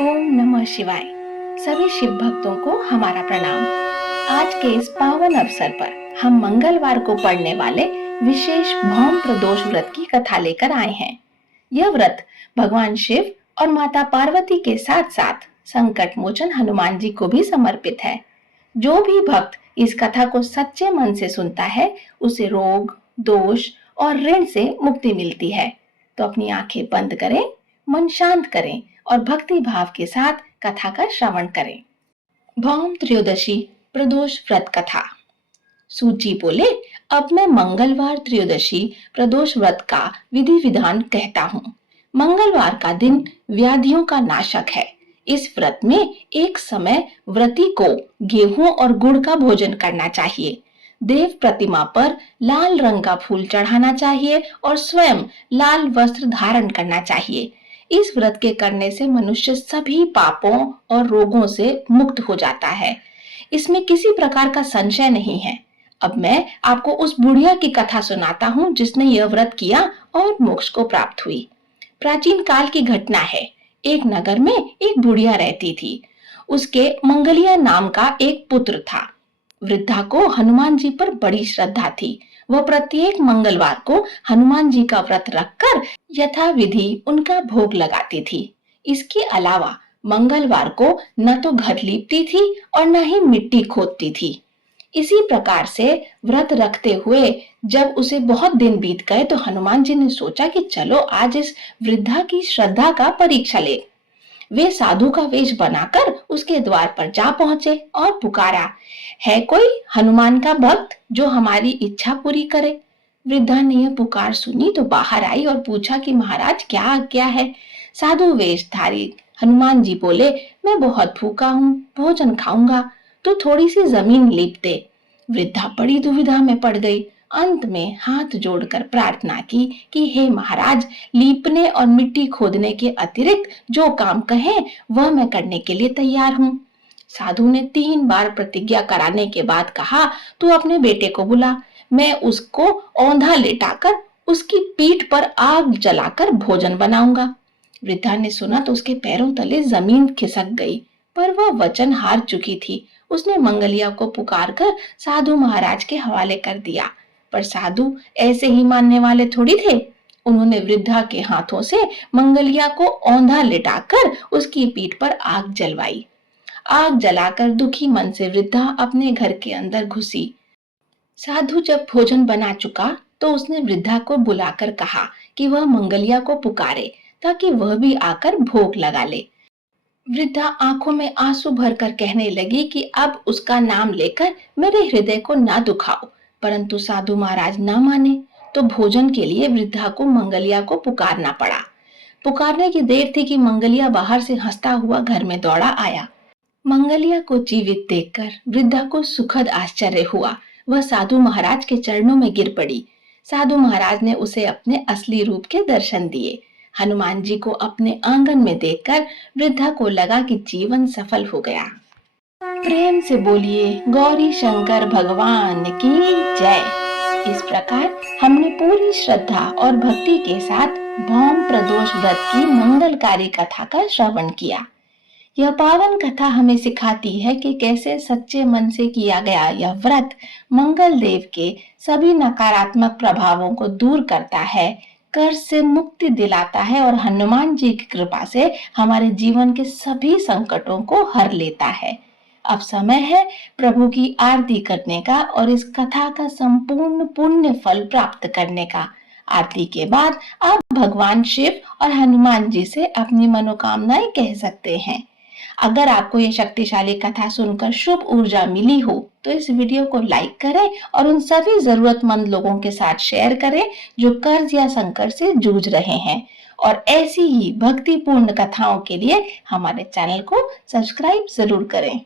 ओम नमः शिवाय। सभी शिव भक्तों को हमारा प्रणाम। आज के इस पावन अवसर पर हम मंगलवार को पढ़ने वाले विशेष भौम प्रदोष व्रत की कथा लेकर आए हैं। यह व्रत भगवान शिव और माता पार्वती के साथ साथ संकट मोचन हनुमान जी को भी समर्पित है। जो भी भक्त इस कथा को सच्चे मन से सुनता है, उसे रोग, दोष और ऋण से मुक्ति मिलती है। तो अपनी आंखें बंद करें, मन शांत करें और भक्ति भाव के साथ कथा का श्रवण करें। भौम त्रयोदशी प्रदोष व्रत कथा। सूत जी बोले, अब मैं मंगलवार त्रयोदशी प्रदोष व्रत का विधि विधान कहता हूँ। मंगलवार का दिन व्याधियों का नाशक है। इस व्रत में एक समय व्रती को गेहूं और गुड़ का भोजन करना चाहिए। देव प्रतिमा पर लाल रंग का फूल चढ़ाना चाहिए और स्वयं लाल वस्त्र धारण करना चाहिए। इस व्रत के करने से मनुष्य सभी पापों और रोगों से मुक्त हो जाता है। इसमें किसी प्रकार का संशय नहीं है। अब मैं आपको उस बुढ़िया की कथा सुनाता हूँ जिसने यह व्रत किया और मोक्ष को प्राप्त हुई। प्राचीन काल की घटना है। एक नगर में एक बुढ़िया रहती थी। उसके मंगलिया नाम का एक पुत्र था। वृद्धा को हनुमान जी पर बड़ी श्रद्धा थी। वह प्रत्येक मंगलवार को हनुमान जी का व्रत रखकर यथाविधि उनका भोग लगाती थी। इसके अलावा मंगलवार को न तो घर लीपती थी और न ही मिट्टी खोदती थी। इसी प्रकार से व्रत रखते हुए जब उसे बहुत दिन बीत गए तो हनुमान जी ने सोचा कि चलो आज इस वृद्धा की श्रद्धा का परीक्षा ले। वे साधु का वेश बनाकर उसके द्वार पर जा पहुंचे और पुकारा, है कोई हनुमान का भक्त जो हमारी इच्छा पूरी करे? वृद्धा ने यह पुकार सुनी तो बाहर आई और पूछा कि महाराज क्या आज्ञा है? साधु वेशधारी हनुमान जी बोले, मैं बहुत भूखा हूँ, भोजन खाऊंगा तो थोड़ी सी जमीन लीप दे। वृद्धा बड़ी दुविधा में पड़ गई। अंत में हाथ जोड़कर प्रार्थना की कि हे महाराज, लीपने और मिट्टी खोदने के अतिरिक्त जो काम कहें वह मैं करने के लिए तैयार हूँ। साधु ने 3 बार प्रतिज्ञा कराने के बाद कहा, तू अपने बेटे को बुला, मैं उसको औंधा लेटाकर उसकी पीठ पर आग जलाकर भोजन बनाऊंगा। वृद्धा ने सुना तो उसके पैरों तले जमीन खिसक गई, पर वह वचन हार चुकी थी। उसने मंगलिया को पुकारकर साधु महाराज के हवाले कर दिया, पर साधु ऐसे ही मानने वाले थोड़ी थे। उन्होंने वृद्धा के हाथों से मंगलिया को औंधा लिटाकर उसकी पीठ पर आग जलवाई। आग जलाकर दुखी मन से वृद्धा अपने घर के अंदर घुसी। साधु जब भोजन बना चुका तो उसने वृद्धा को बुलाकर कहा कि वह मंगलिया को पुकारे ताकि वह भी आकर भोग लगा ले। वृद्धा आंखों में आंसू भरकर कहने लगी कि अब उसका नाम लेकर मेरे हृदय को ना दुखाओ, परंतु साधु महाराज ना माने तो भोजन के लिए वृद्धा को मंगलिया को पुकारना पड़ा। पुकारने की देर थी कि मंगलिया बाहर से हंसता हुआ घर में दौड़ा आया। मंगलिया को जीवित देखकर वृद्धा को सुखद आश्चर्य हुआ। वह साधु महाराज के चरणों में गिर पड़ी। साधु महाराज ने उसे अपने असली रूप के दर्शन दिए। हनुमान जी को अपने आंगन में देखकर वृद्धा को लगा कि जीवन सफल हो गया। प्रेम से बोलिए गौरी शंकर भगवान की जय। इस प्रकार हमने पूरी श्रद्धा और भक्ति के साथ भौम प्रदोष व्रत की मंगलकारी कथा का श्रवण किया। यह पावन कथा हमें सिखाती है कि कैसे सच्चे मन से किया गया यह व्रत मंगल देव के सभी नकारात्मक प्रभावों को दूर करता है, कर्ज से मुक्ति दिलाता है और हनुमान जी की कृपा से हमारे जीवन के सभी संकटों को हर लेता है। अब समय है प्रभु की आरती करने का और इस कथा का संपूर्ण पुण्य फल प्राप्त करने का। आरती के बाद आप भगवान शिव और हनुमान जी से अपनी मनोकामनाएं कह सकते हैं। अगर आपको ये शक्तिशाली कथा सुनकर शुभ ऊर्जा मिली हो तो इस वीडियो को लाइक करें और उन सभी जरूरतमंद लोगों के साथ शेयर करें जो कर्ज या संकट से जूझ रहे हैं। और ऐसी ही भक्तिपूर्ण कथाओं के लिए हमारे चैनल को सब्सक्राइब जरूर करें।